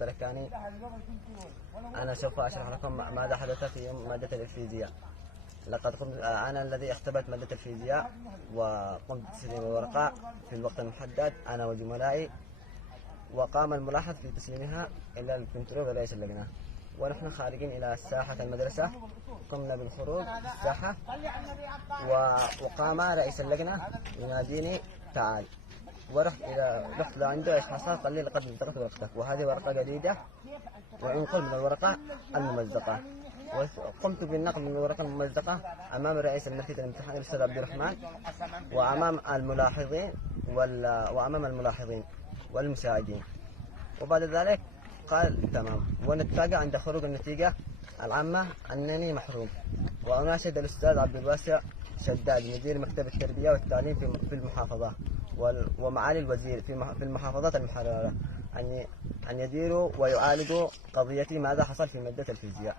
البركاني. أنا سوف أشرح لكم ماذا حدث في مادة الفيزياء. لقد قمت أنا الذي اختبرت مادة الفيزياء، وقمت بتسليم الورقة في الوقت المحدد أنا وزملائي، وقام الملاحظ في تسليمها إلى الكنترول ورئيس اللجنة. ونحن خارجين إلى ساحة المدرسة قمنا بالخروج في الساحة، وقام رئيس اللجنة يناديني تعال، رحت لعنده. ايش حصل؟ قال لي لقد مزقت ورقتك، وهذه ورقة جديدة وانقل من الورقة الممزقة. وقمت بالنقل من الورقة الممزقة أمام رئيس لجنة الامتحان الأستاذ عبد الرحمن، وأمام الملاحظين والمساعدين. وبعد ذلك قال تمام، ونتفاجأ عند خروج النتيجة العامة أنني محروم. وأناشد الأستاذ عبد الواسع شداد مدير مكتب التربية والتعليم في المحافظة ومعالي الوزير في المحافظات المحررة أن يديروا ويعالجوا قضيتي ماذا حصل في مادة الفيزياء.